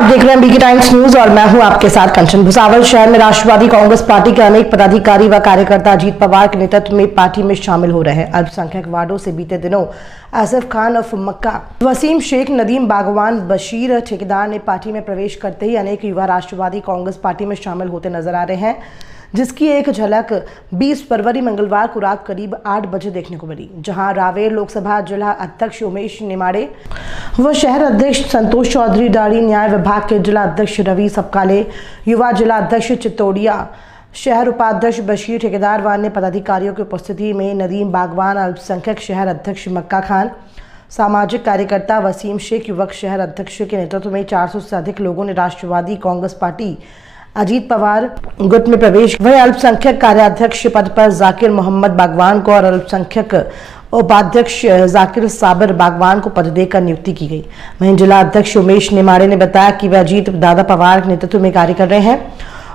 आप देख रहे हैं बीके टाइम्स न्यूज और मैं हूं आपके साथ कंचन। भुसावल शहर में राष्ट्रवादी कांग्रेस पार्टी के अनेक पदाधिकारी व कार्यकर्ता अजीत पवार के नेतृत्व में पार्टी में शामिल हो रहे हैं। अल्पसंख्यक वार्डों से बीते दिनों आसिफ खान ऑफ मक्का, वसीम शेख, नदीम बागवान, बशीर ठेकेदार ने पार्टी में प्रवेश करते ही अनेक युवा राष्ट्रवादी कांग्रेस पार्टी में शामिल होते नजर आ रहे हैं, जिसकी एक झलक 20 फरवरी मंगलवार को रात करीब 8 बजे देखने को मिली, जहां रावेर लोकसभा जिला अध्यक्ष उमेश निमाड़े व शहर अध्यक्ष संतोष चौधरी, डाड़ी न्याय विभाग के जिला अध्यक्ष रवि सबकाले, युवा जिला अध्यक्ष चित्तौड़िया, शहर उपाध्यक्ष बशीर ठेकेदार व अन्य पदाधिकारियों की उपस्थिति में नदीम बागवान, अल्पसंख्यक शहर अध्यक्ष मक्का खान, सामाजिक कार्यकर्ता वसीम शेख, युवक शहर अध्यक्ष के नेतृत्व में 400 से अधिक लोगों ने राष्ट्रवादी कांग्रेस पार्टी अजीत पवार गुट में प्रवेश। वही अल्पसंख्यक कार्याध्यक्ष पद पर जाकिर मोहम्मद बागवान को और अल्पसंख्यक उपाध्यक्ष जाकिर साबिर बागवान को पद देकर नियुक्ति की गई। वहीं जिला अध्यक्ष उमेश निमाड़े ने बताया कि वे अजीत दादा पवार के नेतृत्व में कार्य कर रहे हैं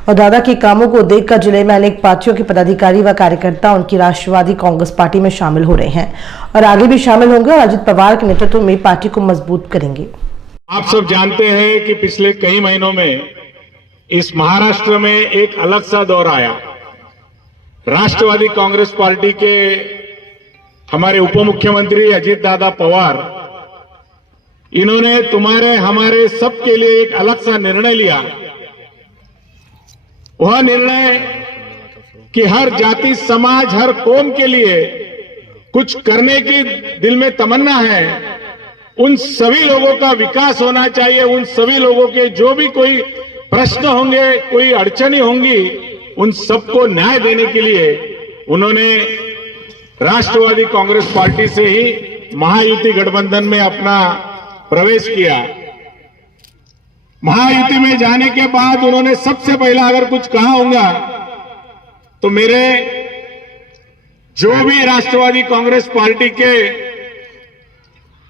और दादा के कामों को देखकर जिले में अनेक पार्टियों के पदाधिकारी व कार्यकर्ता उनकी राष्ट्रवादी कांग्रेस पार्टी में शामिल हो रहे हैं और आगे भी शामिल होंगे और अजीत पवार के नेतृत्व में पार्टी को मजबूत करेंगे। आप सब जानते हैं कि पिछले कई महीनों में इस महाराष्ट्र में एक अलग सा दौर आया। राष्ट्रवादी कांग्रेस पार्टी के हमारे उप मुख्यमंत्री अजीत दादा पवार, इन्होंने तुम्हारे हमारे सबके लिए एक अलग सा निर्णय लिया। वह निर्णय कि हर जाति, समाज, हर कौम के लिए कुछ करने की दिल में तमन्ना है, उन सभी लोगों का विकास होना चाहिए। उन सभी लोगों के जो भी कोई प्रश्न होंगे, कोई अड़चनी होंगी, उन सबको न्याय देने के लिए उन्होंने राष्ट्रवादी कांग्रेस पार्टी से ही महायुति गठबंधन में अपना प्रवेश किया। महायुति में जाने के बाद उन्होंने सबसे पहला अगर कुछ कहा होगा तो मेरे जो भी राष्ट्रवादी कांग्रेस पार्टी के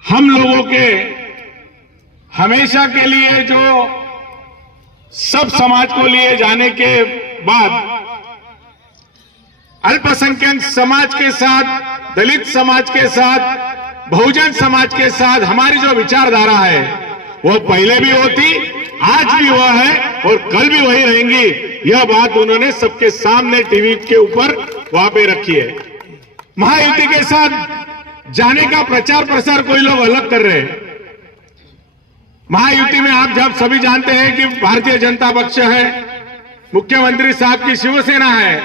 हम लोगों के हमेशा के लिए जो सब समाज को लिए जाने के बाद अल्पसंख्यक समाज के साथ, दलित समाज के साथ, बहुजन समाज के साथ हमारी जो विचारधारा है वो पहले भी होती, आज भी वह है और कल भी वही रहेंगी। यह बात उन्होंने सबके सामने टीवी के ऊपर वहां पे रखी है। महायुति के साथ जाने का प्रचार प्रसार कोई लोग अलग कर रहे हैं। महायुति में आप जब सभी जानते हैं कि भारतीय जनता पक्ष है, मुख्यमंत्री साहब की शिवसेना है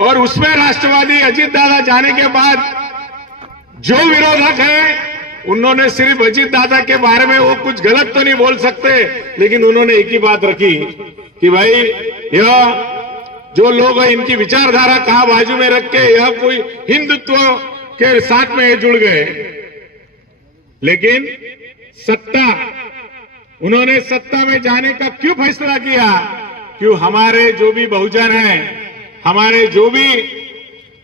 और उसमें राष्ट्रवादी अजीत दादा जाने के बाद जो विरोधक है उन्होंने सिर्फ अजीत दादा के बारे में वो कुछ गलत तो नहीं बोल सकते, लेकिन उन्होंने एक ही बात रखी कि भाई यह जो लोग हैं इनकी विचारधारा कहां बाजू में रख के यह कोई हिंदुत्व के साथ में जुड़ गए। लेकिन उन्होंने सत्ता में जाने का क्यों फैसला किया? क्यों हमारे जो भी बहुजन हैं, हमारे जो भी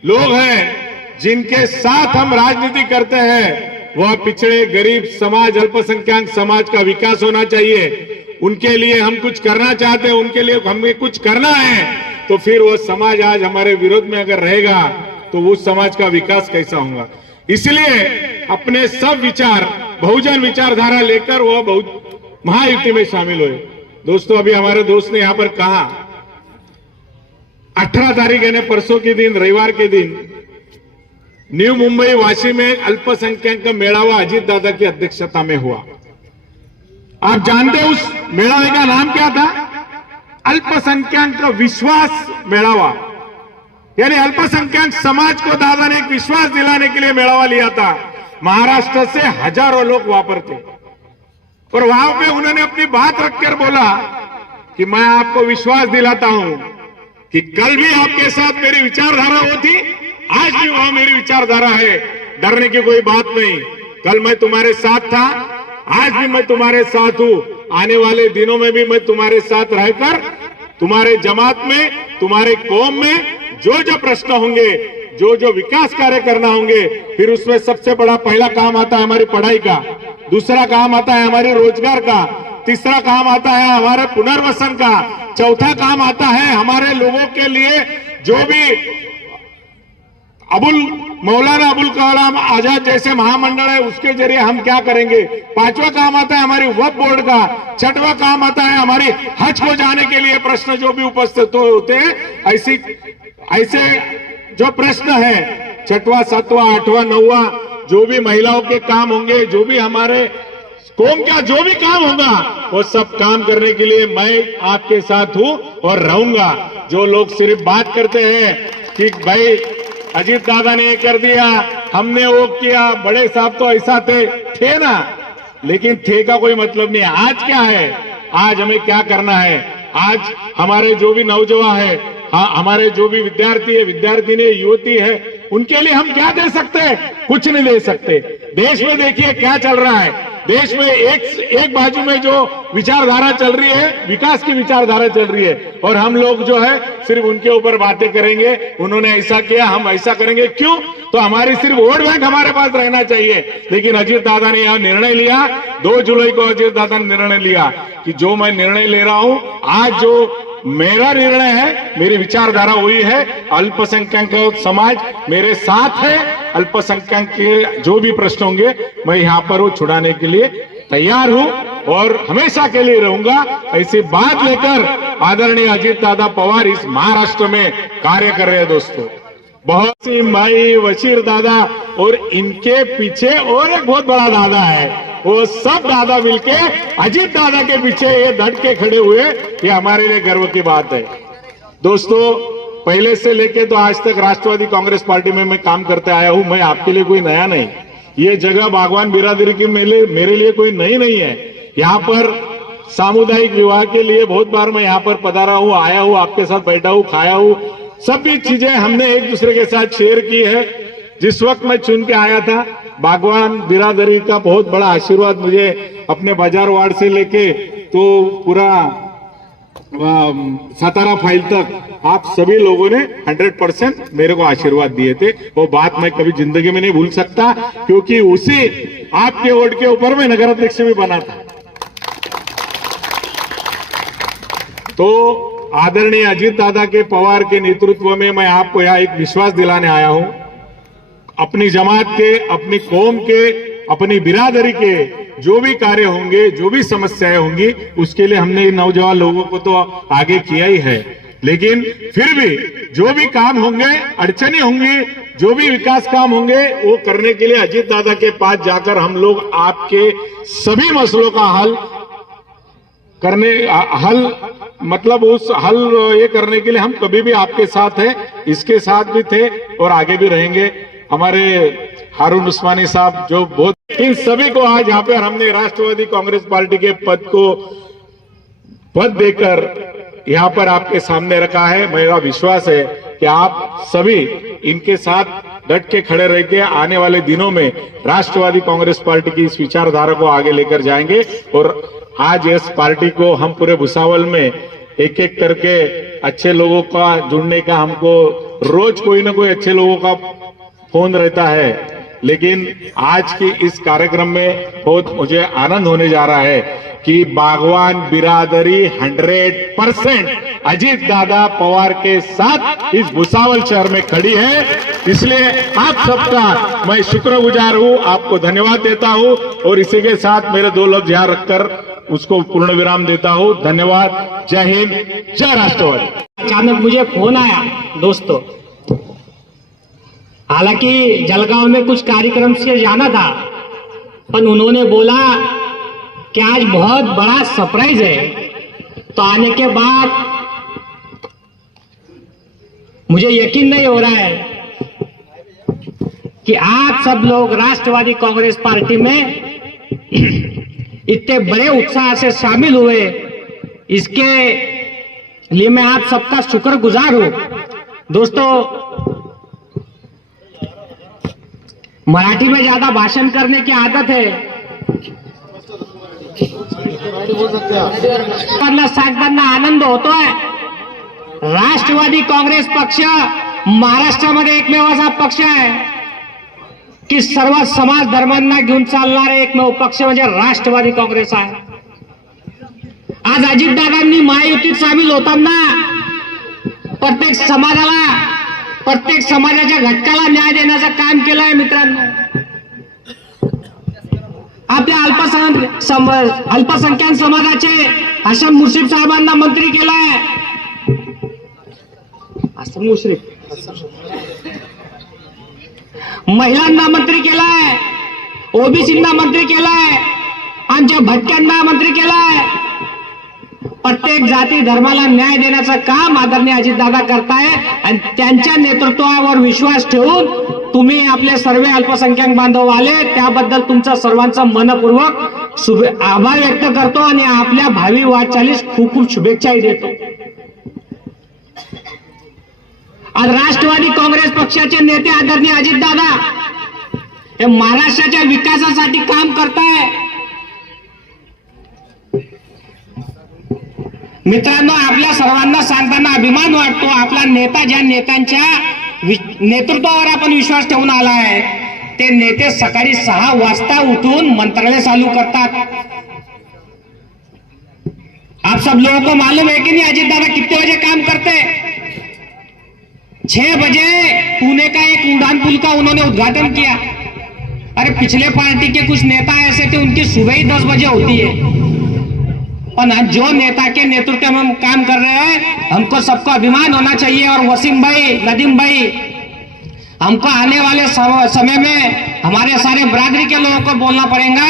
लोग हैं जिनके साथ हम राजनीति करते हैं, वह पिछड़े गरीब समाज, अल्पसंख्यक समाज का विकास होना चाहिए। उनके लिए हम कुछ करना चाहते हैं, उनके लिए हमें कुछ करना है, तो फिर वह समाज आज हमारे विरोध में अगर रहेगा तो उस समाज का विकास कैसा होगा। इसलिए अपने सब विचार, बहुजन विचारधारा लेकर वह महायुति में शामिल हुए। दोस्तों, अभी हमारे दोस्त ने यहां पर कहा 18 तारीख यानी परसों के दिन, रविवार के दिन न्यू मुंबई वाशी में अल्पसंख्यक का मेड़ावा अजीत दादा की अध्यक्षता में हुआ। आप जानते हैं उस मेड़ावे का नाम क्या था? अल्पसंख्यक विश्वास मेड़ावा। यानी अल्पसंख्यक समाज को दादा ने एक विश्वास दिलाने के लिए मेड़ावा लिया था। महाराष्ट्र से हजारों लोग वहां पर थे और वहां पे उन्होंने अपनी बात रखकर बोला कि मैं आपको विश्वास दिलाता हूं कि कल भी आपके साथ मेरी विचारधारा होती, आज भी वहां मेरी विचारधारा है, डरने की कोई बात नहीं। कल मैं तुम्हारे साथ था, आज भी मैं तुम्हारे साथ हूं, आने वाले दिनों में भी मैं तुम्हारे साथ रहकर तुम्हारे जमात में, तुम्हारे कौम में जो जो प्रश्न होंगे, जो जो विकास कार्य करना होंगे, फिर उसमें सबसे बड़ा पहला काम आता है हमारी पढ़ाई का, दूसरा काम आता है हमारे रोजगार का, तीसरा काम आता है हमारे पुनर्वसन का, चौथा काम आता है हमारे लोगों के लिए जो भी अबुल मौलाना अबुल कलाम आजाद जैसे महामंडल है उसके जरिए हम क्या करेंगे। पांचवा काम आता है हमारी वक्फ बोर्ड का, छठवां काम आता है हमारी हज को जाने के लिए प्रश्न जो भी उपस्थित होते हैं। ऐसे जो प्रश्न है छठवां, सातवां, आठवां, नौवां जो भी महिलाओं के काम होंगे, जो भी हमारे कौम का जो भी काम होगा वो सब काम करने के लिए मैं आपके साथ हूं और रहूंगा। जो लोग सिर्फ बात करते हैं कि भाई अजीत दादा ने ये कर दिया, हमने वो किया, बड़े साहब तो ऐसा थे ना, लेकिन थे का कोई मतलब नहीं। आज क्या है, आज हमें क्या करना है। आज हमारे जो भी नौजवान है, हमारे जो भी विद्यार्थी है, विद्यार्थिनी, युवती है, उनके लिए हम क्या दे सकते हैं? कुछ नहीं दे सकते। देश में देखिए क्या चल रहा है। देश में एक बाजू में जो विचारधारा चल रही है, विकास की विचारधारा चल रही है, और हम लोग जो है सिर्फ उनके ऊपर बातें करेंगे, उन्होंने ऐसा किया हम ऐसा करेंगे। क्यों? तो हमारी सिर्फ वोट बैंक हमारे पास रहना चाहिए। लेकिन अजीत दादा ने यह निर्णय लिया, 2 जुलाई को अजीत दादा ने निर्णय लिया कि जो मैं निर्णय ले रहा हूं, आज जो मेरा निर्णय है, मेरी विचारधारा हुई है, अल्पसंख्यक समाज मेरे साथ है, अल्पसंख्यक के जो भी प्रश्न होंगे मैं यहां पर वो छुड़ाने के लिए तैयार हूं और हमेशा के लिए रहूंगा। ऐसी बात लेकर आदरणीय अजीत दादा पवार इस महाराष्ट्र में कार्य कर रहे हैं। दोस्तों, बहुत सी माई वशीर दादा और इनके पीछे और एक बहुत बड़ा दादा है, वो सब दादा मिलके अजीत दादा के पीछे ये डट के खड़े हुए, ये हमारे लिए गर्व की बात है। दोस्तों, पहले से लेके तो आज तक राष्ट्रवादी कांग्रेस पार्टी में मैं काम करते आया हूं। मैं आपके लिए कोई नया नहीं, ये जगह बागवान बिरादरी की मेरे लिए कोई नई नहीं है। यहाँ पर सामुदायिक विवाह के लिए बहुत बार मैं यहाँ पर पधारा हूं, आया हूं, आपके साथ बैठा हूं, खाया हूं, सभी चीजें हमने एक दूसरे के साथ शेयर की है। जिस वक्त मैं चुन के आया था, बागवान बिरादरी का बहुत बड़ा आशीर्वाद मुझे अपने बाजार वार्ड से लेके तो पूरा सातारा फाइल तक आप सभी लोगों ने 100% मेरे को आशीर्वाद दिए थे। वो बात मैं कभी जिंदगी में नहीं भूल सकता, क्योंकि उसी आपके वोट के ऊपर मैं नगर अध्यक्ष भी बना था। तो आदरणीय अजीत दादा के पवार के नेतृत्व में मैं आपको यहाँ एक विश्वास दिलाने आया हूं। अपनी जमात के, अपनी कौम के, अपनी बिरादरी के जो भी कार्य होंगे, जो भी समस्याएं होंगी, उसके लिए हमने नौजवान लोगों को तो आगे किया ही है। लेकिन फिर भी जो भी काम होंगे, अड़चने होंगी, जो भी विकास काम होंगे, वो करने के लिए अजीत दादा के पास जाकर हम लोग आपके सभी मसलों का ये करने के लिए हम कभी भी आपके साथ हैं, इसके साथ भी थे और आगे भी रहेंगे। हमारे हारून उस्मानी साहब जो बहुत, इन सभी को आज यहाँ पे हमने राष्ट्रवादी कांग्रेस पार्टी के पद देकर यहाँ पर आपके सामने रखा है। मेरा विश्वास है कि आप सभी इनके साथ डट के खड़े रह के आने वाले दिनों में राष्ट्रवादी कांग्रेस पार्टी की इस विचारधारा को आगे लेकर जाएंगे। और आज इस पार्टी को हम पूरे भुसावल में एक एक करके अच्छे लोगों का जुड़ने का, हमको रोज कोई ना कोई अच्छे लोगों का फोन रहता है, लेकिन आज की इस कार्यक्रम में बहुत मुझे आनंद होने जा रहा है कि बागवान बिरादरी 100% अजीत दादा पवार के साथ इस भुसावल शहर में खड़ी है। इसलिए आप सबका मैं शुक्रगुजार हूं, आपको धन्यवाद देता हूं और इसी के साथ मेरे 2 लफ्ज यहाँ रखकर उसको पूर्ण विराम देता हूं। धन्यवाद। जय हिंद, जय राष्ट्रवादी। अचानक मुझे फोन आया दोस्तों, हालांकि जलगांव में कुछ कार्यक्रम से जाना था, पर उन्होंने बोला कि आज बहुत बड़ा सरप्राइज है। तो आने के बाद मुझे यकीन नहीं हो रहा है कि आप सब लोग राष्ट्रवादी कांग्रेस पार्टी में इतने बड़े उत्साह से शामिल हुए। इसके लिए मैं आप सबका शुक्रगुजार हूं। दोस्तों, मराठी में ज्यादा भाषण करने की आदत है, सांगताना आनंद होतोय। राष्ट्रवादी काँग्रेस पक्ष महाराष्ट्रामध्ये एकमेव असा पक्ष आहे की सर्व समाज धर्मांना घेऊन चालणारे एकमेव पक्ष म्हणजे राष्ट्रवादी काँग्रेस आहे। आज अजितदादांनी महायुतीत सामील होताना प्रत्येक समाजाला, प्रत्येक समाजाच्या घटकाला न्याय देण्याचं काम केलं आहे मित्रांनो. आपल्या अल्पसंख्याक समाजाचे हसन मुश्रीफ साहेबांना मंत्री केलाय. हसन मुश्रीफ महिलांना मंत्री केलाय, ओबीसींना मंत्री केलाय, आमच्या भटक्यांना मंत्री केलाय. प्रत्येक जाती धर्माला न्याय देण्याचं काम आदरणीय अजितदादा करताय आणि त्यांच्या नेतृत्वावर विश्वास ठेवून तुम्ही आपले सर्व अल्पसंख्याक बांधव आले त्याबद्दल तुमचा सर्वांचा मनपूर्वक आभार व्यक्त करतो आणि आपल्या भावी वाटचालीस खूप खूप शुभेच्छाही देतो. आज राष्ट्रवादी काँग्रेस पक्षाचे नेते आदरणीय अजितदादा हे महाराष्ट्राच्या विकासासाठी काम करताय. मित्रांनो, आपल्या सर्वांना सांगताना अभिमान वाटतो, आपला नेता ज्या नेत्यांच्या नेतृत्वावर आपण विश्वास ठेवून आलाय ते नेते सकाळी 6 वाजता उठून मंत्रालय चालू करतात. आप सब लोगों को मालूम है कि नहीं अजीत दादा कितने बजे काम करते? 6 बजे पुणे का एक उड़ान पुल का उन्होंने उद्घाटन किया. अरे पिछले पार्टी के कुछ नेता ऐसे थे उनकी सुबह ही 10 बजे होती है. और जो नेता के नेतृत्व में हम काम कर रहे हैं हमको सबको अभिमान होना चाहिए. और वसीम भाई, नदीम भाई, हमको आने वाले समय में हमारे सारे बरादरी के लोगों को बोलना पड़ेगा.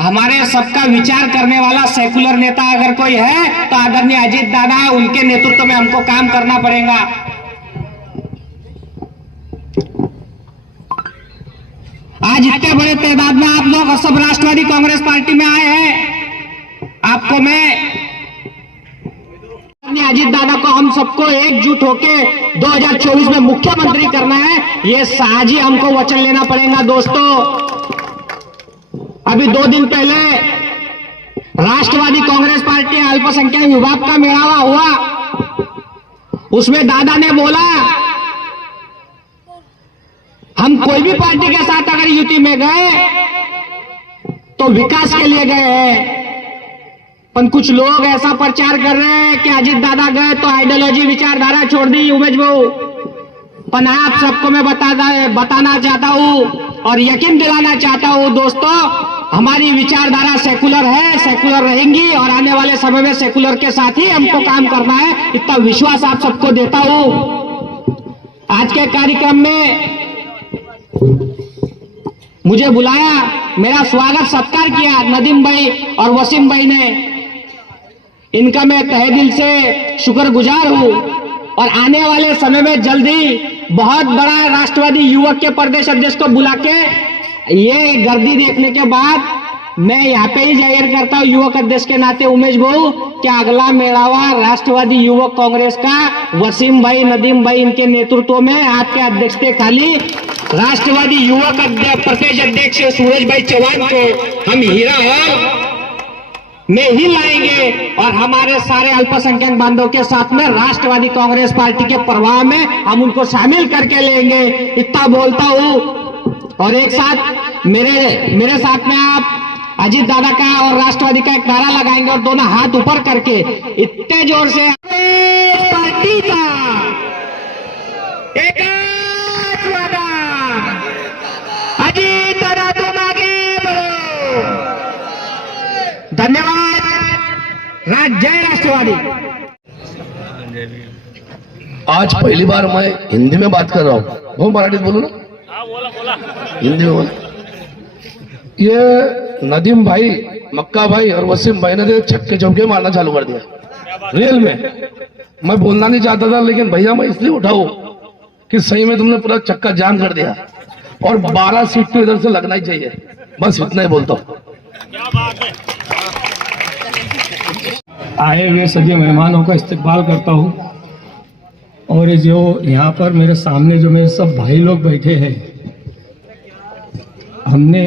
हमारे सबका विचार करने वाला सेकुलर नेता अगर कोई है तो आदरणीय अजीत दादा है, उनके नेतृत्व में हमको काम करना पड़ेगा. आज इतने बड़े तादाद में आप लोग सब राष्ट्रवादी कांग्रेस पार्टी में आए हैं. आपको मैं अजीत दादा को हम सबको एकजुट होके 2024 में मुख्यमंत्री करना है, ये साझी हमको वचन लेना पड़ेगा. दोस्तों, अभी 2 दिन पहले राष्ट्रवादी कांग्रेस पार्टी अल्पसंख्यक विभाग का मेळावा हुआ. उसमें दादा ने बोला हम कोई भी पार्टी के साथ अगर युति में गए तो विकास के लिए गए हैं. पण कुछ लोग ऐसा प्रचार कर रहे हैं कि अजीत दादा गए तो आइडियोलॉजी विचारधारा छोड़ दी उमेश भाऊ. पण आप सबको मैं बताना चाहता हूं और यकीन दिलाना चाहता हूं दोस्तों, हमारी विचारधारा सेकुलर है, सेकुलर रहेंगी और आने वाले समय में सेकुलर के साथ ही हमको काम करना है. इतना विश्वास आप सबको देता हूं. आज के कार्यक्रम में मुझे बुलाया, मेरा स्वागत सत्कार किया नदीम भाई और वसीम भाई ने. इनका मैं तहे दिल से शुक्रगुजार हूं. और आने वाले समय में जल्दी बहुत बड़ा राष्ट्रवादी युवक के प्रदेश अध्यक्ष को बुला के ये गर्दी देखने के बाद मैं यहाँ पे ही जाहिर करता हूँ युवक अध्यक्ष के नाते उमेश भाऊ कि अगला मेळावा राष्ट्रवादी युवक कांग्रेस का वसीम भाई, नदीम भाई इनके नेतृत्व में आपके अध्यक्षते खाली राष्ट्रवादी युवक प्रदेश अध्यक्ष सूरज भाई चौहान को हम हीरा हॉल में ही लाएंगे और हमारे सारे अल्पसंख्यक बांधव के साथ में राष्ट्रवादी कांग्रेस पार्टी के प्रवाह में हम उनको शामिल करके लेंगे. इतना बोलता हूं और एक साथ मेरे साथ में आप अजीत दादा का और राष्ट्रवादी का एक नारा लगाएंगे और दोनों हाथ ऊपर करके इतने जोर से पार्टी का एक वादा, अजीत दादा तुम आगे बढ़ो. धन्यवाद. जय राष्ट्रवादी. आज पहली बार मैं हिंदी में बात कर रहा हूँ. वो मराठी बोलू ना? बोला. हिंदी में बोला. ये नदीम भाई, मक्का भाई और वसीम भाई ने छक्के चौके मारना चालू कर दिया रेल में. मैं बोलना नहीं चाहता था लेकिन भैया मैं इसलिए उठाऊ कि सही में तुमने पूरा चक्का जाम कर दिया और 12 सीट तो इधर से लगना ही चाहिए. बस इतना ही बोलता हूँ. आए हुए सभी मेहमानों का इस्तकबाल करता हूँ. और जो यहाँ पर मेरे सामने जो मेरे सब भाई लोग बैठे हैं, हमने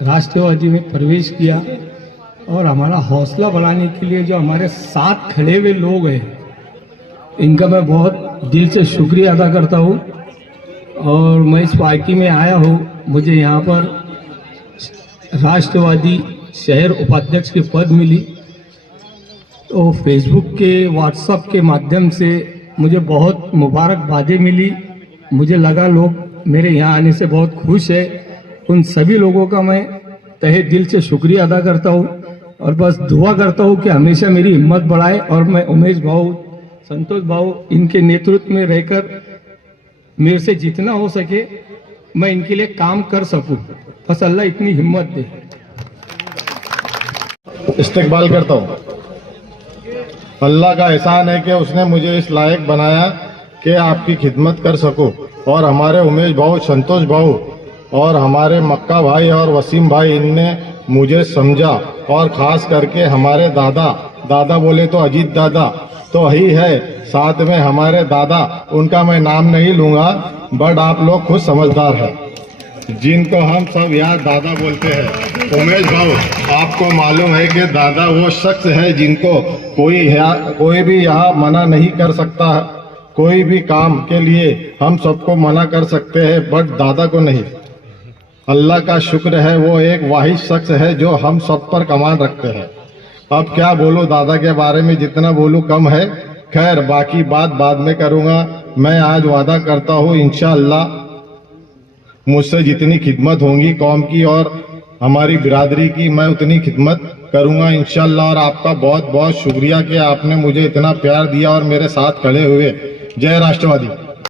राष्ट्रवादी में प्रवेश किया और हमारा हौसला बढ़ाने के लिए जो हमारे साथ खड़े हुए लोग हैं इनका मैं बहुत दिल से शुक्रिया अदा करता हूँ. और मैं इस पार्टी में आया हूँ, मुझे यहाँ पर राष्ट्रवादी शहर उपाध्यक्ष की पद मिली तो फेसबुक के व्हाट्सएप के माध्यम से मुझे बहुत मुबारकबादी मिली। मुझे लगा लोग मेरे यहाँ आने से बहुत खुश है। उन सभी लोगों का मैं तहे दिल से शुक्रिया अदा करता हूँ और बस दुआ करता हूँ कि हमेशा मेरी हिम्मत बढ़ाए और मैं उमेश भाऊ, संतोष भाऊ इनके नेतृत्व में रहकर मेरे से जितना हो सके मैं इनके लिए काम कर सकूं। बस अल्लाह इतनी हिम्मत दे। इस्तेकबाल करता हूँ। अल्लाह का एहसान है कि उसने मुझे इस लायक बनाया कि आपकी खिदमत कर सकूं और हमारे उमेश भाऊ, संतोष भाऊ और हमारे मक्का भाई और वसीम भाई इनने मुझे समझा और खास करके हमारे दादा बोले तो अजीत दादा तो ही है, साथ में हमारे दादा, उनका मैं नाम नहीं लूंगा बट आप लोग खुद समझदार हैं जिनको हम सब यहाँ दादा बोलते हैं। उमेश भाऊ, आपको मालूम है कि दादा वो शख्स है जिनको कोई भी यहाँ मना नहीं कर सकता। कोई भी काम के लिए हम सबको मना कर सकते हैं बट दादा को नहीं। अल्लाह का शुक्र है वो एक वाहिद शख्स है जो हम सब पर कमान रखते हैं। अब क्या बोलूं दादा के बारे में, जितना बोलूं कम है। खैर बाकी बात बाद में करूंगा। मैं आज वादा करता हूं इंशाअल्लाह मुझसे जितनी खिदमत होंगी कौम की और हमारी बिरादरी की मैं उतनी खिदमत करूंगा इंशाअल्लाह। और आपका बहुत बहुत शुक्रिया कि आपने मुझे इतना प्यार दिया और मेरे साथ खड़े हुए। जय राष्ट्रवादी।